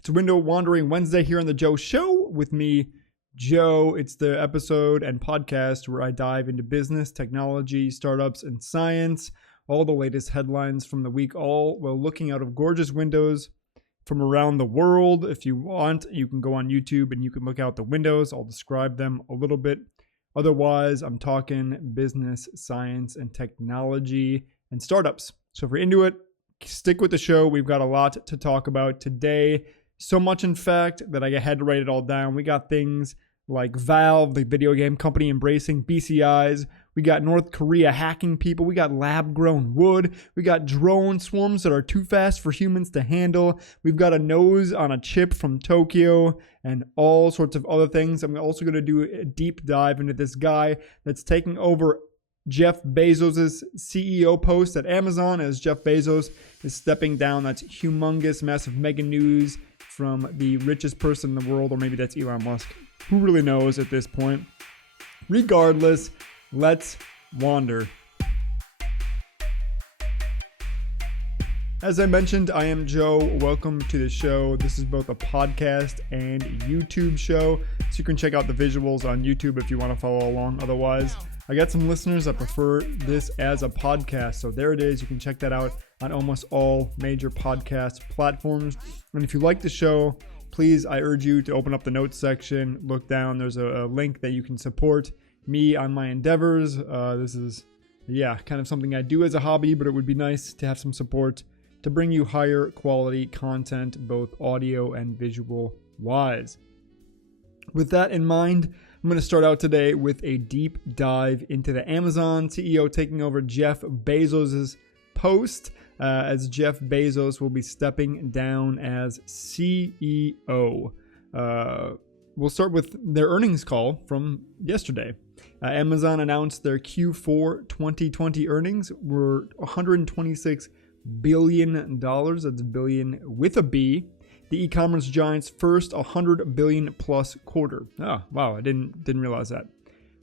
It's Window Wandering Wednesday here on the Joe Show with me, Joe. It's the episode and podcast where I dive into business, technology, startups, and science. All the latest headlines from the week, all while looking out of gorgeous windows from around the world. If you want, you can go on YouTube and you can look out the windows. I'll describe them a little bit. Otherwise, I'm talking business, science, and technology and startups. So if you're into it, stick with the show. We've got a lot to talk about today. So much, in fact, that I had to write it all down. We got things like Valve, the video game company, embracing BCIs. We got North Korea hacking people. We got lab-grown wood. We got drone swarms that are too fast for humans to handle. We've got a nose on a chip from Tokyo and all sorts of other things. I'm also going to do a deep dive into this guy that's taking over Jeff Bezos' CEO post at Amazon as Jeff Bezos is stepping down. That's humongous, massive mega news from the richest person in the world, or maybe that's Elon Musk. Who really knows at this point? Regardless, let's wander. As I mentioned, I am Joe. Welcome to the show. This is both a podcast and YouTube show, so you can check out the visuals on YouTube if you want to follow along. Otherwise, I got some listeners that prefer this as a podcast, so there it is. You can check that out on almost all major podcast platforms. And if you like the show, please, I urge you to open up the notes section, look down. There's a link that you can support me on my endeavors. This is, kind of something I do as a hobby, but it would be nice to have some support to bring you higher quality content, both audio and visual wise. With that in mind, I'm going to start out today with a deep dive into the Amazon CEO taking over Jeff Bezos' post, as Jeff Bezos will be stepping down as CEO. We'll start with their earnings call from yesterday. Amazon announced their Q4 2020 earnings were $126 billion. That's billion with a B. The e-commerce giant's first 100 billion plus quarter. Oh, wow, I didn't realize that.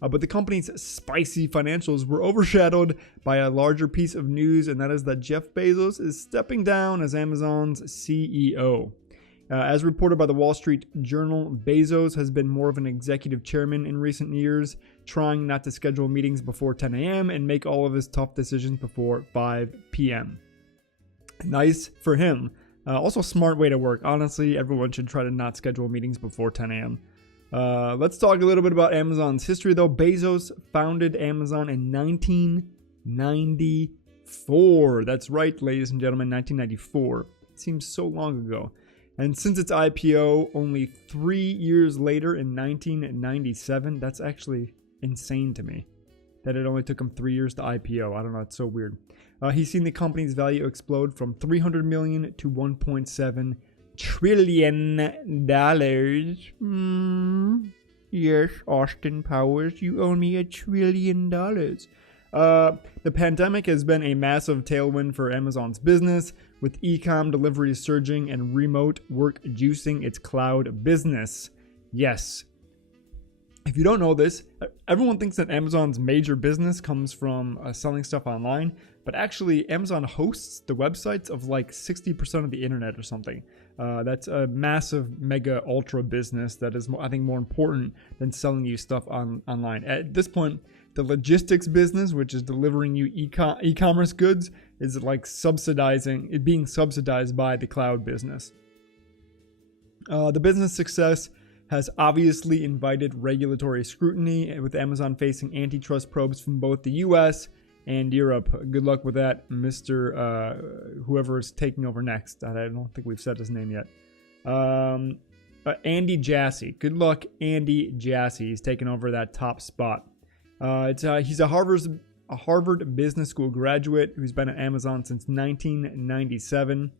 But the company's spicy financials were overshadowed by a larger piece of news, and that is that Jeff Bezos is stepping down as Amazon's CEO. As reported by the Wall Street Journal, Bezos has been more of an executive chairman in recent years, trying not to schedule meetings before 10 a.m. and make all of his tough decisions before 5 p.m. Nice for him. Also, smart way to work. Honestly, everyone should try to not schedule meetings before 10 a.m. Let's talk a little bit about Amazon's history, though. Bezos founded Amazon in 1994. That's right, ladies and gentlemen, 1994. It seems so long ago. And since its IPO only 3 years later in 1997, that's actually insane to me that it only took him 3 years to IPO. I don't know, it's so weird. He's seen the company's value explode from $300 million to $1.7 trillion. Yes, Austin Powers, you owe me $1 trillion. The pandemic has been a massive tailwind for Amazon's business, with e-com deliveries surging and remote work juicing its cloud business. Yes. If you don't know this, everyone thinks that Amazon's major business comes from selling stuff online, but actually Amazon hosts the websites of like 60% of the internet or something. That's a massive, mega, ultra business that is, I think, more important than selling you stuff online. At this point, the logistics business, which is delivering you e-commerce goods, is like being subsidized by the cloud business. The business success has obviously invited regulatory scrutiny, with Amazon facing antitrust probes from both the U.S. and Europe. Good luck with that, Mr. Whoever is taking over next. I don't think we've said his name yet. Andy Jassy. Good luck, Andy Jassy. He's taking over that top spot. He's a Harvard Business School graduate who's been at Amazon since 1997.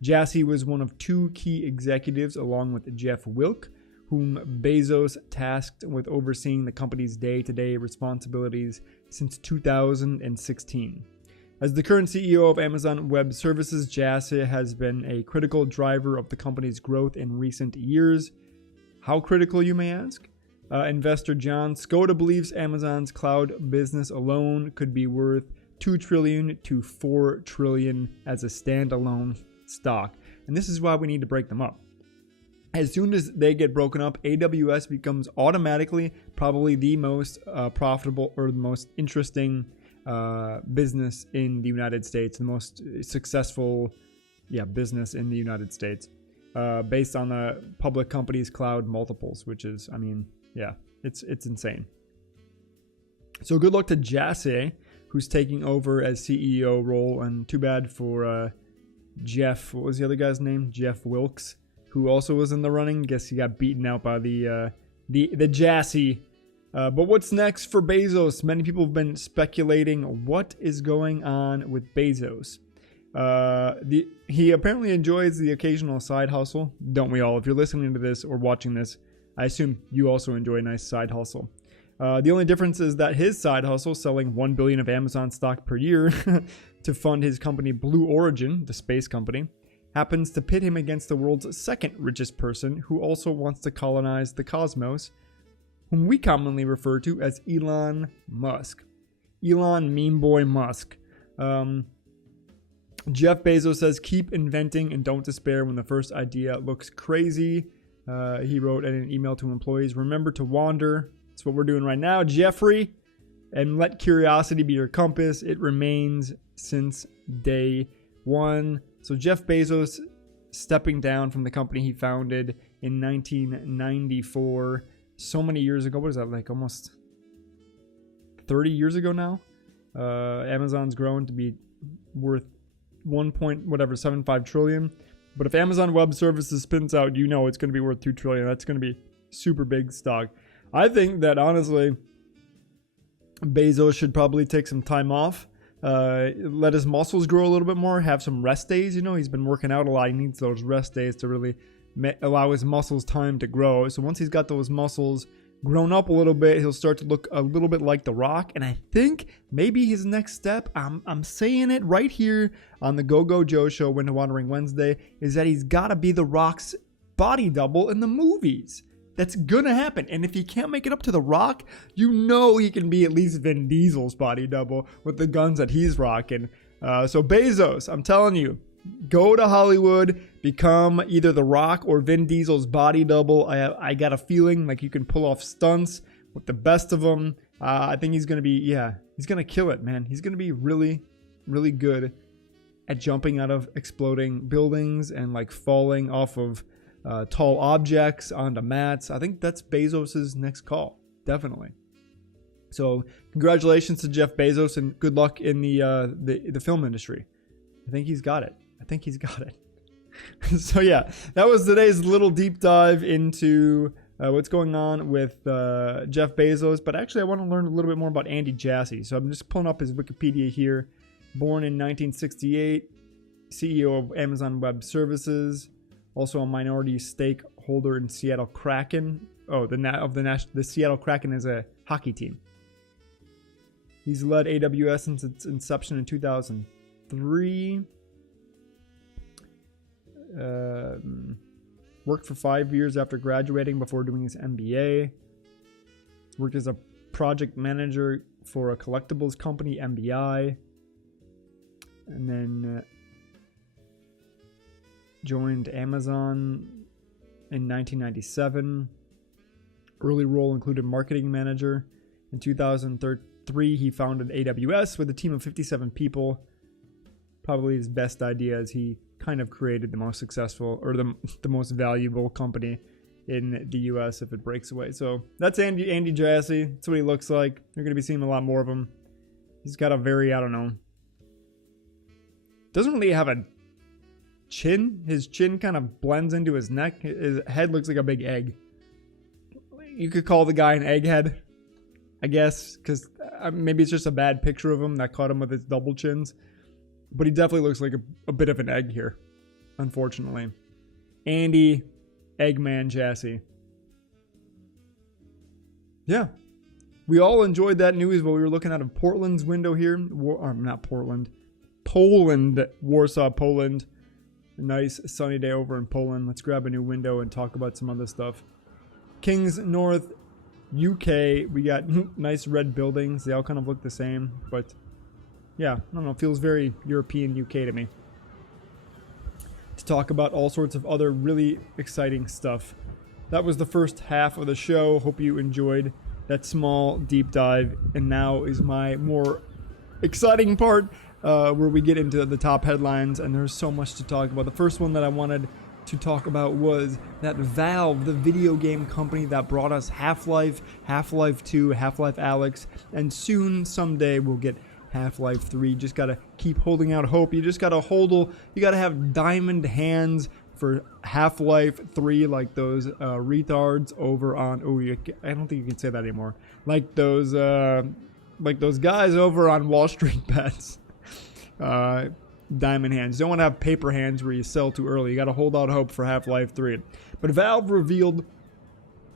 Jassy was one of two key executives, along with Jeff Wilk, whom Bezos tasked with overseeing the company's day-to-day responsibilities since 2016. As the current CEO of Amazon Web Services, Jassy has been a critical driver of the company's growth in recent years. How critical, you may ask? Investor John Skoda believes Amazon's cloud business alone could be worth $2 trillion to $4 trillion as a standalone stock. And this is why we need to break them up. as soon as they get broken up, AWS becomes automatically probably the most profitable or the most interesting business in the United States, the most successful business in the United States, based on the public company's cloud multiples, which is, I mean, it's insane. So good luck to Jassy, who's taking over as CEO role, and too bad for Jeff. What was the other guy's name? Jeff Wilkes, who also was in the running. Guess he got beaten out by the Jassy. But what's next for Bezos? Many people have been speculating what is going on with Bezos. He apparently enjoys the occasional side hustle. Don't we all? If you're listening to this or watching this, I assume you also enjoy a nice side hustle. The only difference is that his side hustle, selling $1 billion of Amazon stock per year to fund his company Blue Origin, the space company, happens to pit him against the world's second richest person who also wants to colonize the cosmos, whom we commonly refer to as Elon Musk. Elon Meme Boy Musk. Jeff Bezos says, keep inventing and don't despair when the first idea looks crazy. He wrote in an email to employees, remember to wander. That's what we're doing right now, Jeffrey. And let curiosity be your compass. It remains since day one. So Jeff Bezos stepping down from the company he founded in 1994. So many years ago. What is that, like almost 30 years ago now? Amazon's grown to be worth 1.75 trillion. But if Amazon Web Services spins out, you know it's going to be worth 2 trillion. That's going to be super big stock. I think that honestly, Bezos should probably take some time off, let his muscles grow a little bit more, have some rest days. You know, he's been working out a lot. He needs those rest days to really allow his muscles time to grow. So once he's got those muscles grown up a little bit, he'll start to look a little bit like The Rock. And I think maybe his next step, I'm saying it right here on the Go Joe Show, Winter Wandering Wednesday, is that he's got to be The Rock's body double in the movies. That's gonna happen. And if he can't make it up to The Rock, you know he can be at least Vin Diesel's body double with the guns that he's rocking. So Bezos, I'm telling you, go to Hollywood, become either The Rock or Vin Diesel's body double. I got a feeling like you can pull off stunts with the best of them. I think he's gonna be, he's gonna kill it, man. He's gonna be really, really good at jumping out of exploding buildings and like falling off of tall objects onto mats. I think that's Bezos' next call, definitely. So congratulations to Jeff Bezos and good luck in the film industry. I think he's got it. So yeah, that was today's little deep dive into what's going on with Jeff Bezos. But actually, I want to learn a little bit more about Andy Jassy. So I'm just pulling up his Wikipedia here. Born in 1968, CEO of Amazon Web Services. Also a minority stakeholder in Seattle Kraken. Oh, the Seattle Kraken is a hockey team. He's led AWS since its inception in 2003. Worked for 5 years after graduating before doing his MBA. Worked as a project manager for a collectibles company, MBI. And then joined Amazon in 1997. Early role included marketing manager. In 2003, he founded AWS with a team of 57 people. Probably his best idea as he kind of created the most successful or the most valuable company in the US if it breaks away. So that's Andy Jassy. That's what he looks like. You're going to be seeing a lot more of him. He's got a very, I don't know, doesn't really have a chin. His chin kind of blends into his neck. His head looks like a big egg. You could call the guy an egghead, I guess, because maybe it's just a bad picture of him that caught him with his double chins. But he definitely looks like a bit of an egg here, unfortunately. Andy Eggman Jassy. Yeah. We all enjoyed that news while we were looking out of Portland's window here. Not Portland. Poland. Warsaw, Poland. A nice sunny day over in Poland. Let's grab a new window and talk about some other stuff. Kings North, UK. We got nice red buildings. They all kind of look the same, but yeah, I don't know. It feels very European UK to me. to talk about all sorts of other really exciting stuff. That was the first half of the show. Hope you enjoyed that small deep dive. And now is my more exciting part where we get into the top headlines, and there's so much to talk about. The first one that I wanted to talk about was that Valve, the video game company that brought us Half-Life, Half-Life 2, Half-Life Alyx, and soon, someday, we'll get Half-Life 3. Just gotta keep holding out hope. You just gotta you gotta have diamond hands for Half-Life 3, like those retards over on, I don't think you can say that anymore. Like those guys over on Wall Street Bets. Diamond hands. You don't want to have paper hands where you sell too early. You got to hold out hope for Half-Life 3. But Valve revealed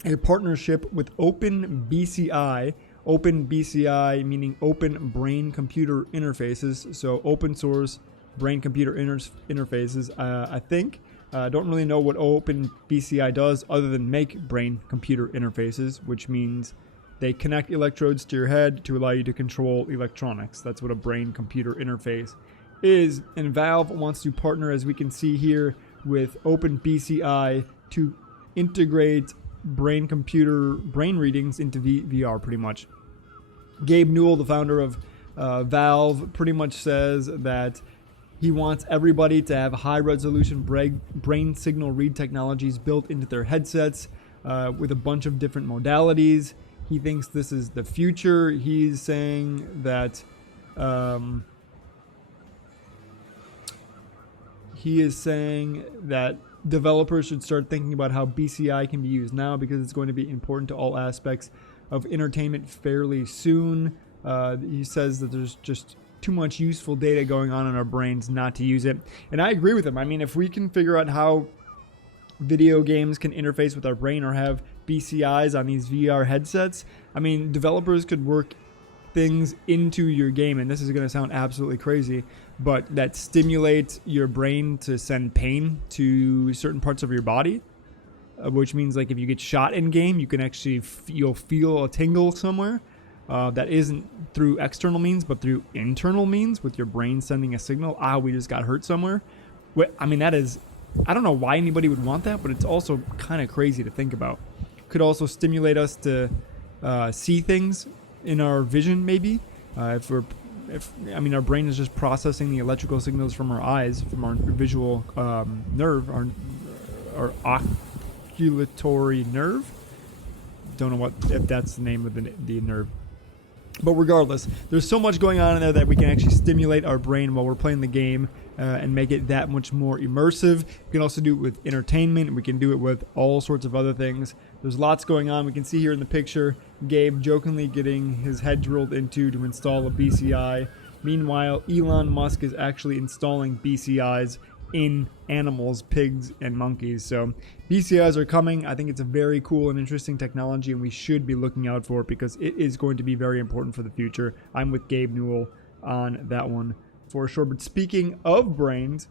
a partnership with OpenBCI. OpenBCI meaning Open Brain Computer Interfaces. So open source brain computer interfaces. I think. Don't really know what OpenBCI does other than make brain computer interfaces, which means they connect electrodes to your head to allow you to control electronics. That's what a brain computer interface is. And Valve wants to partner, as we can see here, with OpenBCI to integrate brain readings into VR pretty much. Gabe Newell, the founder of Valve, pretty much says that he wants everybody to have high-resolution brain signal read technologies built into their headsets with a bunch of different modalities. He thinks this is the future. He's saying that developers should start thinking about how BCI can be used now, because it's going to be important to all aspects of entertainment fairly soon. He says that there's just too much useful data going on in our brains not to use it. And I agree with him. I mean, if we can figure out how video games can interface with our brain or have BCIs on these VR headsets, I mean, developers could work things into your game, and this is going to sound absolutely crazy, but that stimulates your brain to send pain to certain parts of your body, which means like if you get shot in game, you can actually you'll feel a tingle somewhere. That isn't through external means, but through internal means, with your brain sending a signal. We just got hurt somewhere. I mean, that is, I don't know why anybody would want that, but it's also kind of crazy to think about. Could also stimulate us to see things in our vision, maybe. Our brain is just processing the electrical signals from our eyes, from our visual nerve, our oculatory nerve. Don't know if that's the name of the nerve. But regardless, there's so much going on in there that we can actually stimulate our brain while we're playing the game and make it that much more immersive. We can also do it with entertainment. We can do it with all sorts of other things. There's lots going on. We can see here in the picture Gabe jokingly getting his head drilled into to install a BCI. Meanwhile, Elon Musk is actually installing BCIs in animals, pigs, and monkeys. So BCIs are coming. I think it's a very cool and interesting technology, and we should be looking out for it because it is going to be very important for the future. I'm with Gabe Newell on that one for sure. But speaking of brains,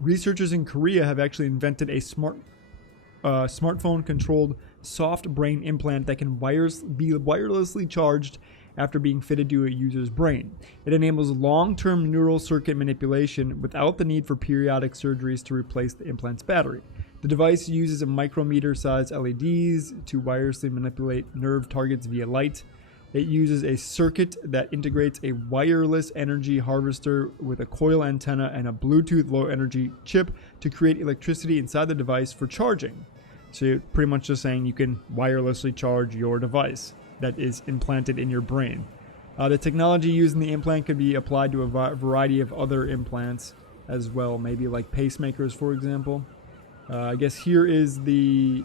researchers in Korea have actually invented a smartphone-controlled soft brain implant that can be wirelessly charged after being fitted to a user's brain. It enables long-term neural circuit manipulation without the need for periodic surgeries to replace the implant's battery. The device uses a micrometer-sized LEDs to wirelessly manipulate nerve targets via light. It uses a circuit that integrates a wireless energy harvester with a coil antenna and a Bluetooth low-energy chip to create electricity inside the device for charging. So you're pretty much just saying you can wirelessly charge your device that is implanted in your brain. The technology used in the implant could be applied to a variety of other implants as well, maybe like pacemakers, for example. I guess here is the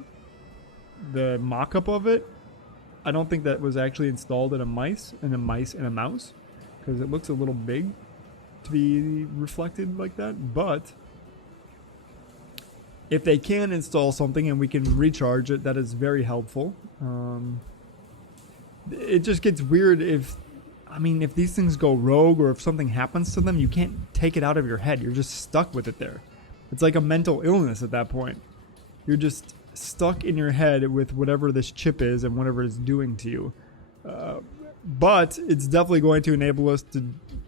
mock-up of it. I don't think that was actually installed in a mouse, because it looks a little big to be reflected like that. But if they can install something and we can recharge it, that is very helpful. It just gets weird if these things go rogue or if something happens to them, you can't take it out of your head. You're just stuck with it there. It's like a mental illness at that point. You're just stuck in your head with whatever this chip is and whatever it's doing to you. But it's definitely going to enable us to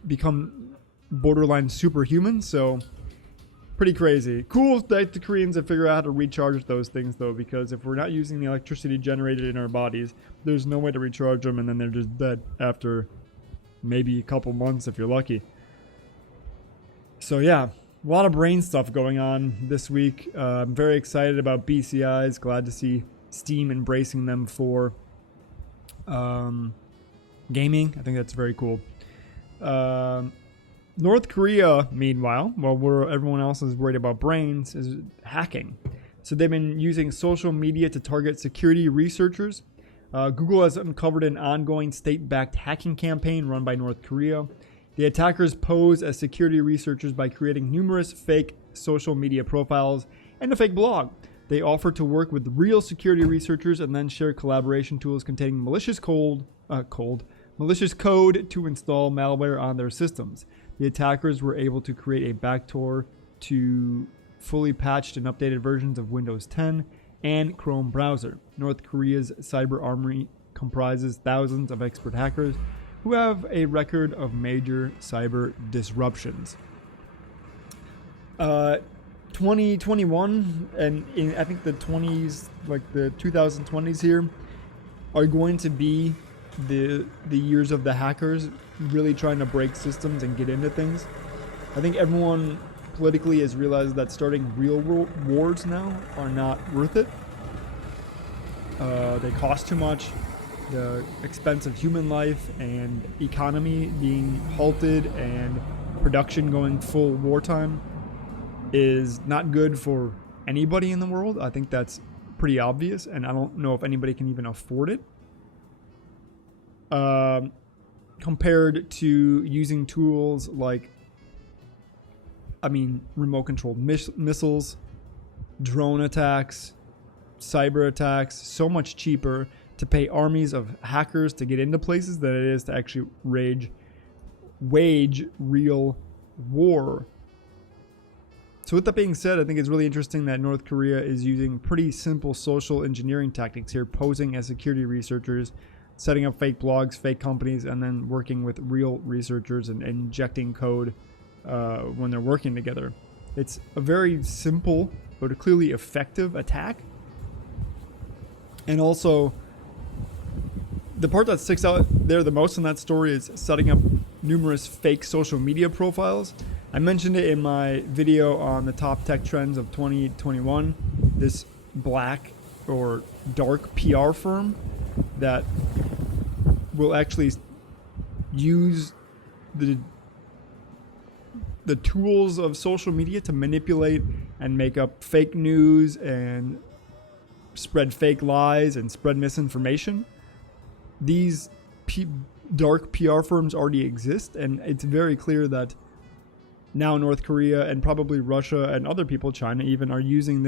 become borderline superhuman. So Pretty crazy. Cool that the Koreans have figured out how to recharge those things, though, because if we're not using the electricity generated in our bodies, there's no way to recharge them, and then they're just dead after maybe a couple months if you're lucky. So yeah, a lot of brain stuff going on this week. I'm very excited about BCIs. Glad to see Steam embracing them for gaming. I think that's very cool. North Korea, meanwhile, while everyone else is worried about brains, is hacking. So they've been using social media to target security researchers. Google has uncovered an ongoing state-backed hacking campaign run by North Korea. The attackers pose as security researchers by creating numerous fake social media profiles and a fake blog. They offer to work with real security researchers and then share collaboration tools containing malicious code to install malware on their systems. The attackers were able to create a backdoor to fully patched and updated versions of Windows 10 and Chrome browser. North Korea's cyber army comprises thousands of expert hackers who have a record of major cyber disruptions. 2021 and I think the 20s, like the 2020s here, are going to be the years of the hackers really trying to break systems and get into things. I think everyone politically has realized that starting real world wars now are not worth it. They cost too much. The expense of human life and economy being halted and production going full wartime is not good for anybody in the world. I think that's pretty obvious, and I don't know if anybody can even afford it. Compared to using tools like, remote-controlled missiles, drone attacks, cyber attacks, so much cheaper to pay armies of hackers to get into places than it is to actually wage real war. So with that being said, I think it's really interesting that North Korea is using pretty simple social engineering tactics here, posing as security researchers, setting up fake blogs, fake companies, and then working with real researchers and injecting code when they're working together. It's a very simple but clearly effective attack. And also, the part that sticks out there the most in that story is setting up numerous fake social media profiles. I mentioned it in my video on the top tech trends of 2021. This black or dark PR firm that will actually use the tools of social media to manipulate and make up fake news and spread fake lies and spread misinformation. These dark PR firms already exist, and it's very clear that now North Korea and probably Russia and other people, China even, are using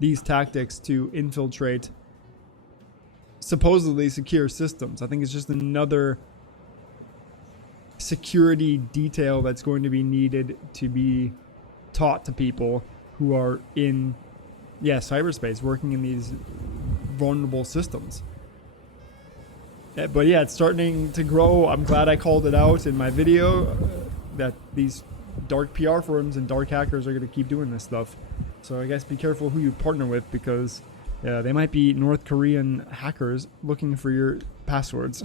these tactics to infiltrate supposedly secure systems. I think it's just another security detail that's going to be needed to be taught to people who are in cyberspace, working in these vulnerable systems. But yeah, it's starting to grow. I'm glad I called it out in my video that these dark PR firms and dark hackers are going to keep doing this stuff. So I guess be careful who you partner with, because they might be North Korean hackers looking for your passwords.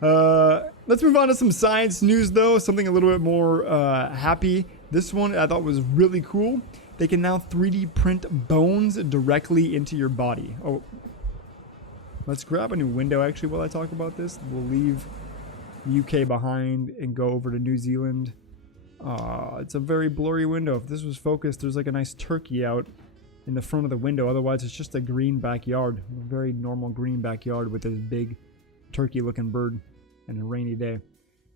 Let's move on to some science news, though. Something a little bit more happy. This one I thought was really cool. They can now 3D print bones directly into your body. Oh, let's grab a new window actually while I talk about this. We'll leave UK behind and go over to New Zealand. It's a very blurry window. If this was focused, there's like a nice turkey out in the front of the window. Otherwise, it's just a green backyard. A very normal green backyard with this big turkey-looking bird and a rainy day.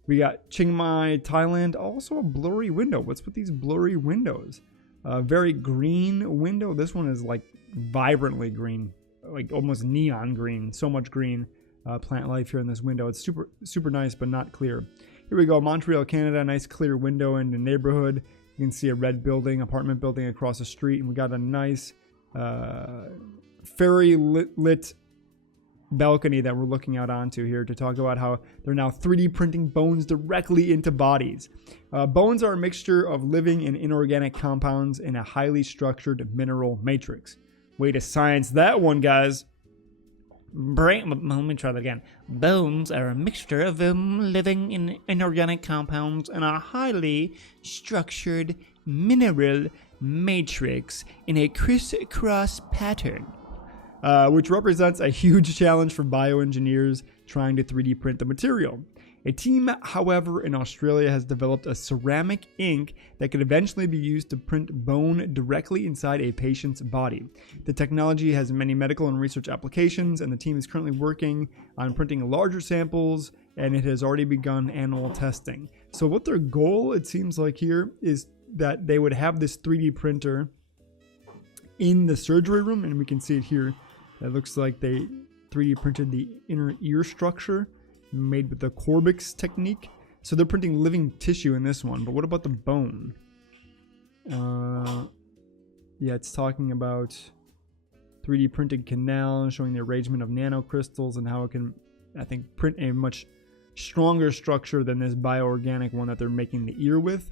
We got Chiang Mai, Thailand. Also a blurry window. What's with these blurry windows? Very green window. This one is like vibrantly green, like almost neon green. So much green plant life here in this window. It's super, super nice, but not clear. Here we go, Montreal, Canada. Nice clear window in the neighborhood. You can see a red building, apartment building across the street, and we got a nice fairy lit balcony that we're looking out onto here to talk about how they're now 3D printing bones directly into bodies. Bones are a mixture of living and inorganic compounds in a highly structured mineral matrix. Way to science that one, guys. Let me try that again. Bones are a mixture of living and inorganic compounds in a highly structured mineral matrix in a crisscross pattern. Which represents a huge challenge for bioengineers trying to 3D print the material. A team, however, in Australia has developed a ceramic ink that could eventually be used to print bone directly inside a patient's body. The technology has many medical and research applications, and the team is currently working on printing larger samples, and it has already begun animal testing. So what their goal, it seems like here, is that they would have this 3D printer in the surgery room, and we can see it here. It looks like they 3D printed the inner ear structure made with the Corbix technique. So they're printing living tissue in this one, but what about the bone? Yeah, it's talking about 3D printed canal showing the arrangement of nanocrystals and how it can, I think, print a much stronger structure than this bioorganic one that they're making the ear with.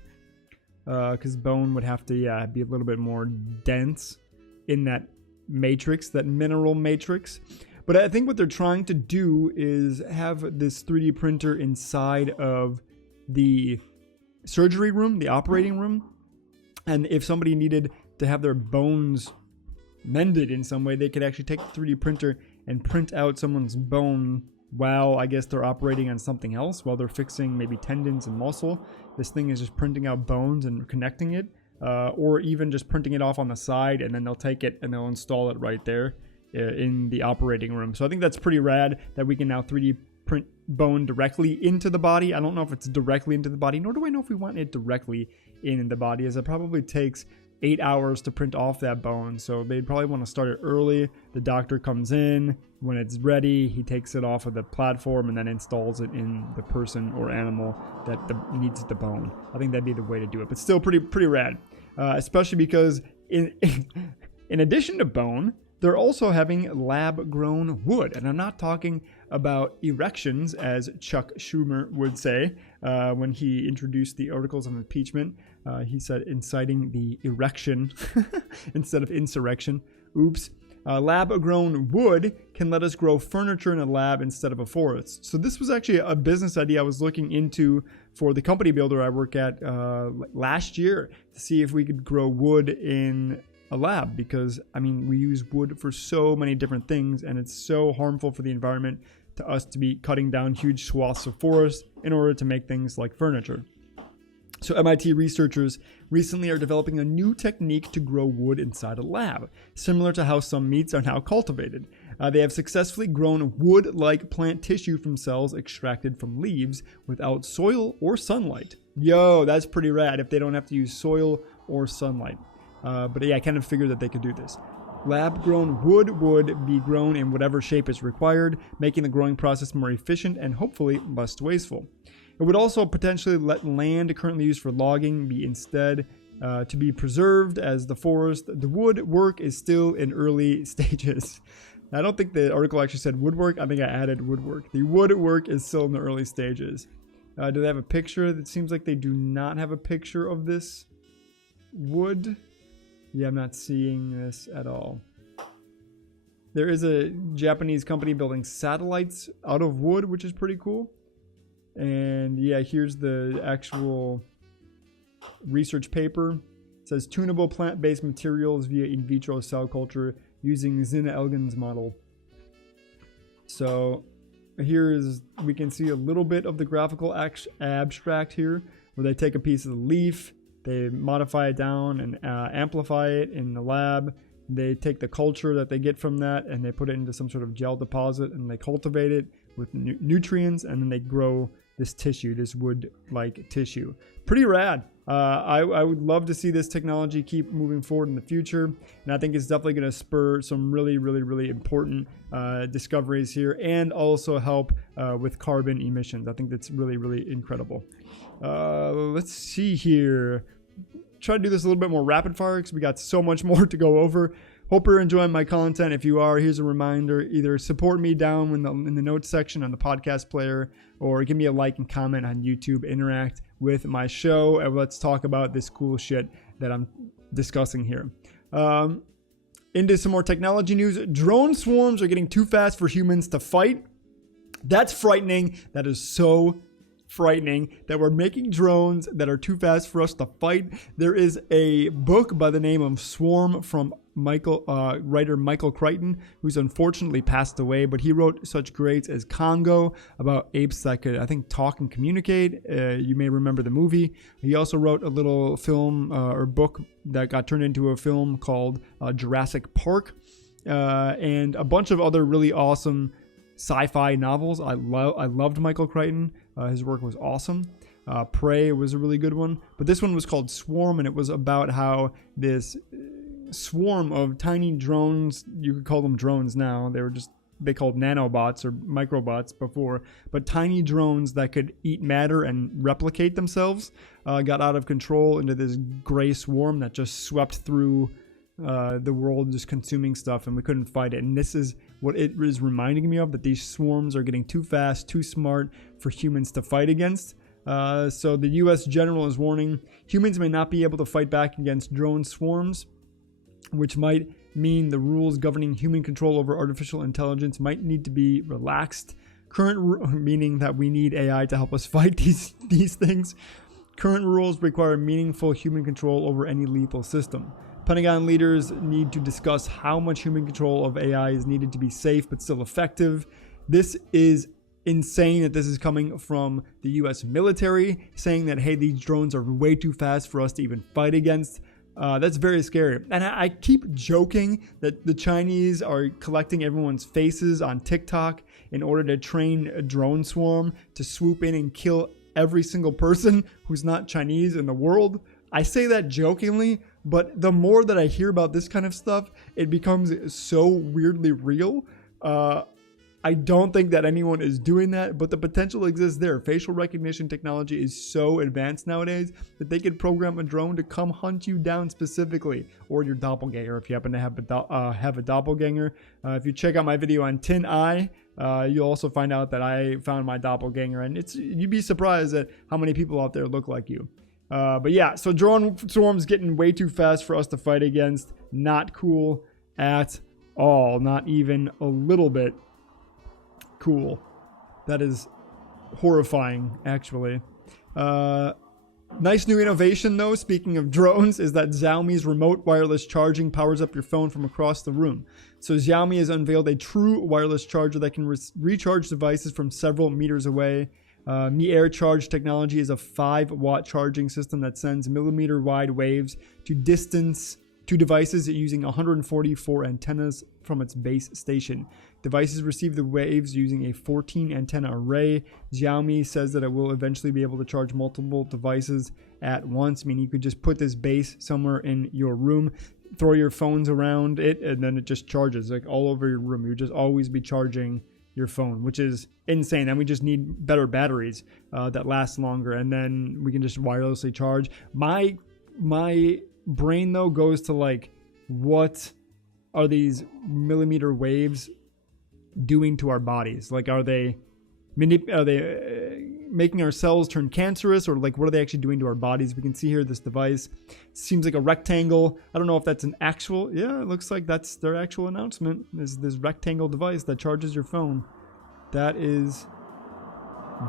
Because bone would have to be a little bit more dense in that matrix, that mineral matrix. But I think what they're trying to do is have this 3D printer inside of the surgery room, the operating room. And if somebody needed to have their bones mended in some way, they could actually take the 3D printer and print out someone's bone while I guess they're operating on something else, while they're fixing maybe tendons and muscle. This thing is just printing out bones and connecting it, or even just printing it off on the side, and then they'll take it and they'll install it right there in the operating room. So I think that's pretty rad that we can now 3D print bone directly into the body. I don't know if it's directly into the body, nor do I know if we want it directly in the body, as it probably takes 8 hours to print off that bone. So they'd probably want to start it early. The doctor comes in. When it's ready, he takes it off of the platform and then installs it in the person or animal that needs the bone. I think that'd be the way to do it, but still pretty rad. Especially because in addition to bone, they're also having lab-grown wood. And I'm not talking about erections, as Chuck Schumer would say when he introduced the articles of impeachment. He said inciting the erection instead of insurrection. Oops. Lab-grown wood can let us grow furniture in a lab instead of a forest. So this was actually a business idea I was looking into for the company builder I work at last year to see if we could grow wood in a lab, because I mean we use wood for so many different things, and it's so harmful for the environment to us to be cutting down huge swaths of forest in order to make things like furniture. So MIT researchers recently are developing a new technique to grow wood inside a lab, similar to how some meats are now cultivated. They have successfully grown wood-like plant tissue from cells extracted from leaves without soil or sunlight. Yo, that's pretty rad if they don't have to use soil or sunlight. But yeah, I kind of figured that they could do this. Lab-grown wood would be grown in whatever shape is required, making the growing process more efficient and hopefully less wasteful. It would also potentially let land currently used for logging be instead to be preserved as the forest. The woodwork is still in early stages. I don't think the article actually said woodwork. I think I added woodwork. The woodwork is still in the early stages. Do they have a picture? It seems like they do not have a picture of this wood. Yeah, I'm not seeing this at all. There is a Japanese company building satellites out of wood, which is pretty cool. And yeah, here's the actual research paper. It says tunable plant-based materials via in vitro cell culture using Zina Elgin's model. So we can see a little bit of the graphical abstract here, where they take a piece of the leaf, they modify it down and amplify it in the lab. They take the culture that they get from that and they put it into some sort of gel deposit and they cultivate it with nutrients, and then they grow this tissue, this wood-like tissue. Pretty rad. I would love to see this technology keep moving forward in the future, and I think it's definitely going to spur some really, really, really important discoveries here, and also help with carbon emissions. I think that's really, really incredible. Let's see here. Try to do this a little bit more rapid fire because we got so much more to go over. Hope you're enjoying my content. If you are, here's a reminder. Either support me down in the notes section on the podcast player, or give me a like and comment on YouTube. Interact with my show, and let's talk about this cool shit that I'm discussing here. Into some more technology news. Drone swarms are getting too fast for humans to fight. That's frightening. That is so frightening that we're making drones that are too fast for us to fight. There is a book by the name of Swarm from writer Michael Crichton, who's unfortunately passed away, but he wrote such greats as Congo, about apes that could, I think, talk and communicate. You may remember the movie. He also wrote a little film or book that got turned into a film called Jurassic Park, and a bunch of other really awesome sci-fi novels. I loved Michael Crichton. His work was awesome. Prey was a really good one, but this one was called Swarm, and it was about how this swarm of tiny drones, you could call them drones now, they called nanobots or microbots before, but tiny drones that could eat matter and replicate themselves, got out of control into this gray swarm that just swept through the world, just consuming stuff, and we couldn't fight it. And this is what it is reminding me of, that these swarms are getting too fast, too smart for humans to fight against. So the US general is warning humans may not be able to fight back against drone swarms, which might mean the rules governing human control over artificial intelligence might need to be relaxed. Meaning that we need AI to help us fight these things. Current rules require meaningful human control over any lethal system. Pentagon leaders need to discuss how much human control of AI is needed to be safe but still effective. This is insane that this is coming from the US military, saying that, hey, these drones are way too fast for us to even fight against. That's very scary. And I keep joking that the Chinese are collecting everyone's faces on TikTok in order to train a drone swarm to swoop in and kill every single person who's not Chinese in the world. I say that jokingly, but the more that I hear about this kind of stuff, it becomes so weirdly real. I don't think that anyone is doing that, but the potential exists there. Facial recognition technology is so advanced nowadays that they could program a drone to come hunt you down specifically, or your doppelganger if you happen to have a doppelganger. If you check out my video on Tin Eye, you'll also find out that I found my doppelganger, and you'd be surprised at how many people out there look like you. But yeah, so drone swarms getting way too fast for us to fight against. Not cool at all. Not even a little bit cool. That is horrifying, actually. Nice new innovation, though, speaking of drones, is that Xiaomi's remote wireless charging powers up your phone from across the room. So Xiaomi has unveiled a true wireless charger that can recharge devices from several meters away. Mi Air Charge technology is a 5-watt charging system that sends millimeter-wide waves to devices using 144 antennas from its base station. Devices receive the waves using a 14 antenna array. Xiaomi says that it will eventually be able to charge multiple devices at once, meaning you could just put this base somewhere in your room, throw your phones around it, and then it just charges like all over your room. You'll just always be charging your phone, which is insane. And we just need better batteries that last longer, and then we can just wirelessly charge. My brain though goes to like, what are these millimeter waves doing to our bodies? Like, are they making our cells turn cancerous, or like what are they actually doing to our bodies? We can see here this device seems like a rectangle. I don't know if that's an actual, yeah, it looks like that's their actual announcement, is this rectangle device that charges your phone. That is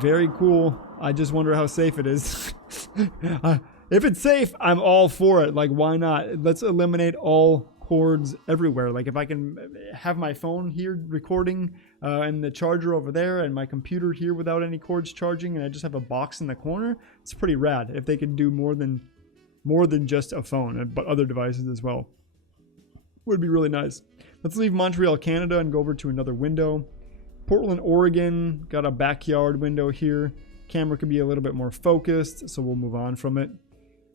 very cool. I just wonder how safe it is. If it's safe, I'm all for it. Like, why not? Let's eliminate all cords everywhere. Like, if I can have my phone here recording and the charger over there and my computer here without any cords charging, and I just have a box in the corner, it's pretty rad. If they could do more than just a phone, but other devices as well, would be really nice. Let's leave Montreal, Canada, and go over to another window. Portland, Oregon, got a backyard window here. Camera could be a little bit more focused, so we'll move on from it.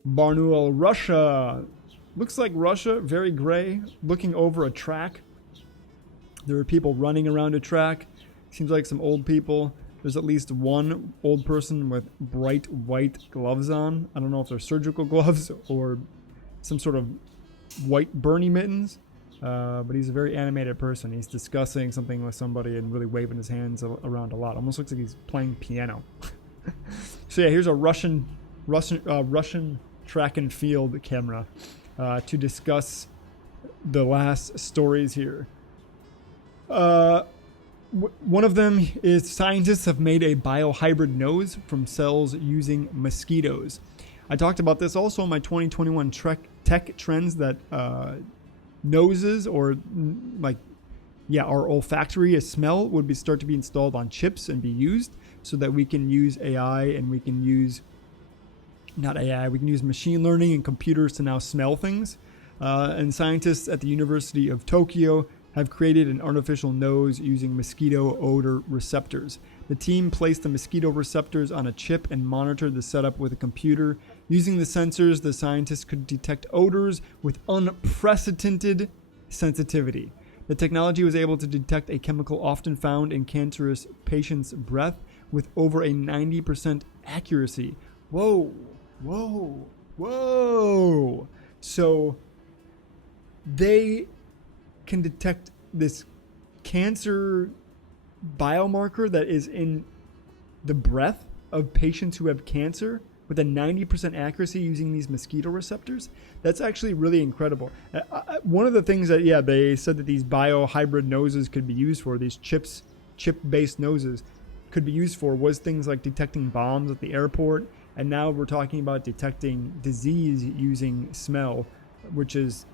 Barnaul, Russia. Looks like Russia, very gray, looking over a track. There are people running around a track. Seems like some old people. There's at least one old person with bright white gloves on. I don't know if they're surgical gloves or some sort of white Bernie mittens. But he's a very animated person. He's discussing something with somebody and really waving his hands around a lot. Almost looks like he's playing piano. So yeah, here's a Russian track and field camera to discuss the last stories here. One of them is scientists have made a biohybrid nose from cells using mosquitoes. I talked about this also in my 2021 tech trends that noses or our olfactory smell would start to be installed on chips and be used so that we can use AI and we can use we can use machine learning and computers to now smell things. And scientists at the University of Tokyo have created an artificial nose using mosquito odor receptors. The team placed the mosquito receptors on a chip and monitored the setup with a computer. Using the sensors, the scientists could detect odors with unprecedented sensitivity. The technology was able to detect a chemical often found in cancerous patients' breath with over a 90% accuracy. Whoa. So they can detect this cancer biomarker that is in the breath of patients who have cancer with a 90% accuracy using these mosquito receptors. That's actually really incredible. One of the things that, they said that these biohybrid noses could be used for, these chip-based noses could be used for, was things like detecting bombs at the airport. And now we're talking about detecting disease using smell, which is,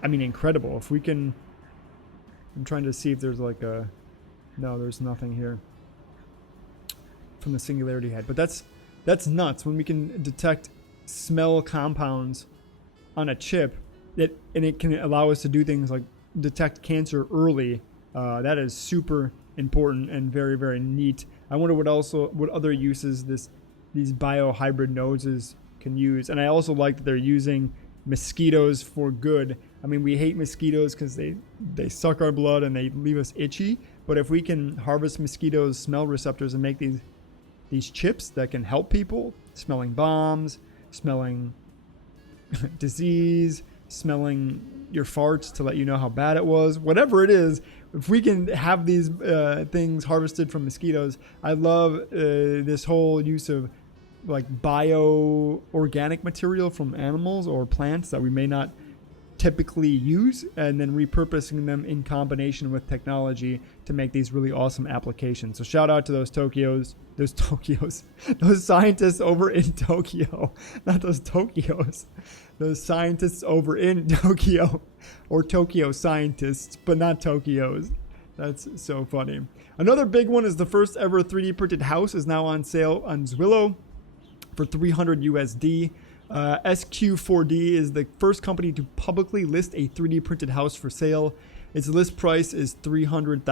incredible. If we can, I'm trying to see if there's no, there's nothing here from the Singularity Head. But that's nuts when we can detect smell compounds on a chip and it can allow us to do things like detect cancer early. That is super important and very, very neat. I wonder what other uses these biohybrid noses can use. And I also like that they're using mosquitoes for good. We hate mosquitoes because they suck our blood and they leave us itchy. But if we can harvest mosquitoes' smell receptors and make these chips that can help people, smelling bombs, smelling disease, smelling your farts to let you know how bad it was, whatever it is, if we can have these things harvested from mosquitoes, I love this whole use of bio-organic material from animals or plants that we may not typically use, and then repurposing them in combination with technology to make these really awesome applications. So shout out to those scientists over in Tokyo, not those Tokyos, those scientists over in Tokyo, or Tokyo scientists, but not Tokyos. That's so funny. Another big one is the first ever 3D printed house is now on sale on Zwillow for $300 USD. SQ4D is the first company to publicly list a 3D printed house for sale. Its list price is $300,000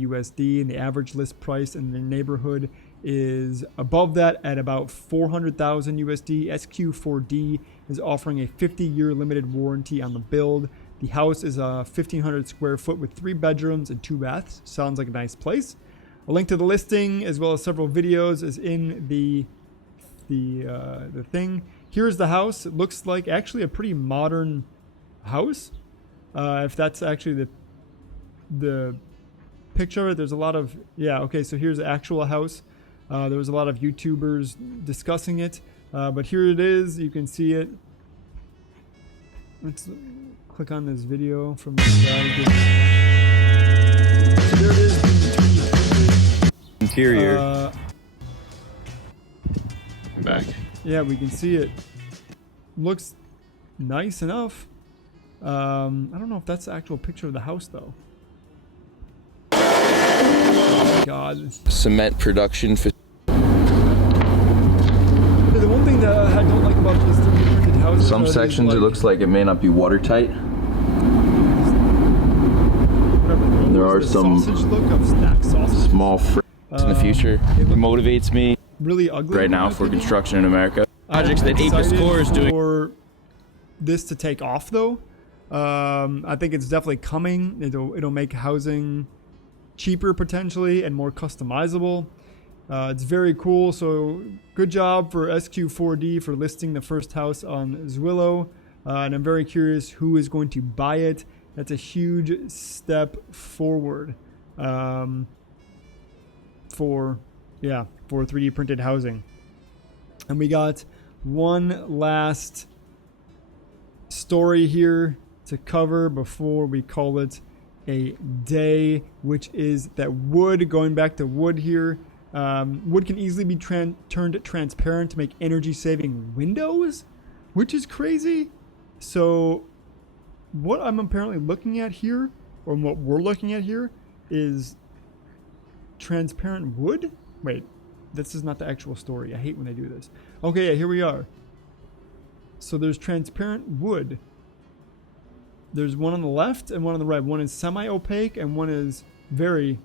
USD, and the average list price in the neighborhood is above that at about $400,000 USD. SQ4D is offering a 50-year limited warranty on the build. The house is 1,500 square foot with 3 bedrooms and 2 baths. Sounds like a nice place. A link to the listing as well as several videos is in the thing. Here's the house. It looks like actually a pretty modern house. If that's actually the picture of it, there's a lot of, so here's the actual house. There was a lot of YouTubers discussing it, but here it is. You can see it. Let's click on this video from this guy. So there it is. Interior. I'm back. Yeah, we can see it. Looks nice enough. I don't know if that's the actual picture of the house, though. Oh my God. Cement production. The one thing that I don't like about this 3D printed house. Some sections it looks like it may not be watertight. There are some small in the future. It motivates me. Really ugly right now for construction in America. Projects that Apis Core is doing. For this to take off, though, I think it's definitely coming. It'll make housing cheaper potentially and more customizable. It's very cool. So good job for SQ4D for listing the first house on Zwillow. And I'm very curious who is going to buy it. That's a huge step forward for 3D printed housing. And we got one last story here to cover before we call it a day, which is that wood, going back to wood here, wood can easily be turned transparent to make energy-saving windows, which is crazy. So what I'm apparently looking at here, or what we're looking at here, is transparent wood? Wait, this is not the actual story. I hate when they do this. Okay, yeah, here we are. So there's transparent wood. There's one on the left and one on the right. One is semi-opaque and one is very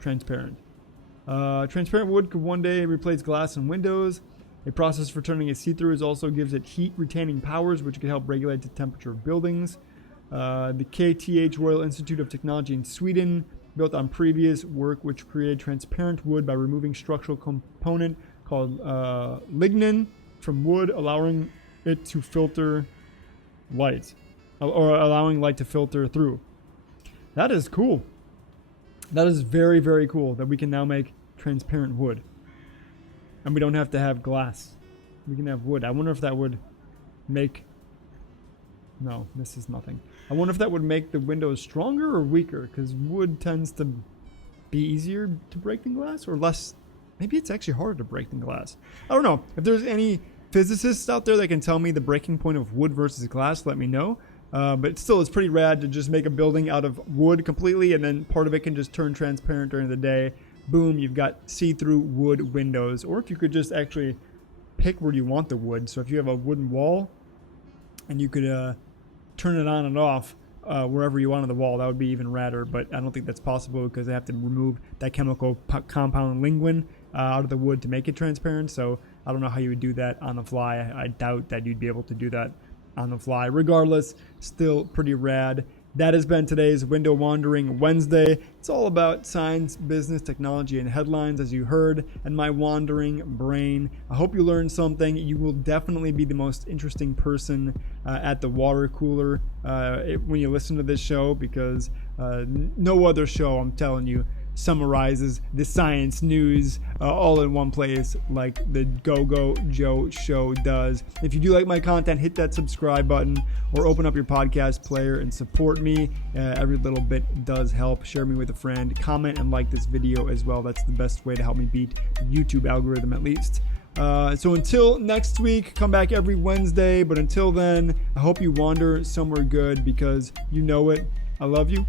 transparent. Transparent wood could one day replace glass in windows. A process for turning it see-through also gives it heat-retaining powers, which can help regulate the temperature of buildings. The KTH Royal Institute of Technology in Sweden built on previous work which created transparent wood by removing structural component called lignin from wood, allowing it to filter light, or allowing light to filter through. That is cool. That is very, very cool that we can now make transparent wood. And we don't have to have glass. We can have wood. I wonder if that would make... No, this is nothing. I wonder if that would make the windows stronger or weaker, because wood tends to be easier to break than glass, or less... Maybe it's actually harder to break than glass. I don't know. If there's any physicists out there that can tell me the breaking point of wood versus glass, let me know. But still, it's pretty rad to just make a building out of wood completely, and then part of it can just turn transparent during the day. Boom, you've got see-through wood windows. Or if you could just actually pick where you want the wood. So if you have a wooden wall, and you could turn it on and off wherever you want on the wall, that would be even radder. But I don't think that's possible because they have to remove that chemical compound lignin out of the wood to make it transparent. So I don't know how you would do that on the fly. I doubt that you'd be able to do that on the fly. Regardless, still pretty rad. That has been today's Window Wandering Wednesday. It's all about science, business, technology, and headlines, as you heard, and my wandering brain. I hope you learned something. You will definitely be the most interesting person at the water cooler when you listen to this show, because no other show, I'm telling you, summarizes the science news all in one place like the Go-Go Joe show does. If you do like my content, hit that subscribe button or open up your podcast player and support me. Every little bit does help. Share me with a friend. Comment and like this video as well. That's the best way to help me beat the YouTube algorithm, at least. So until next week, come back every Wednesday. But until then, I hope you wander somewhere good, because you know it. I love you.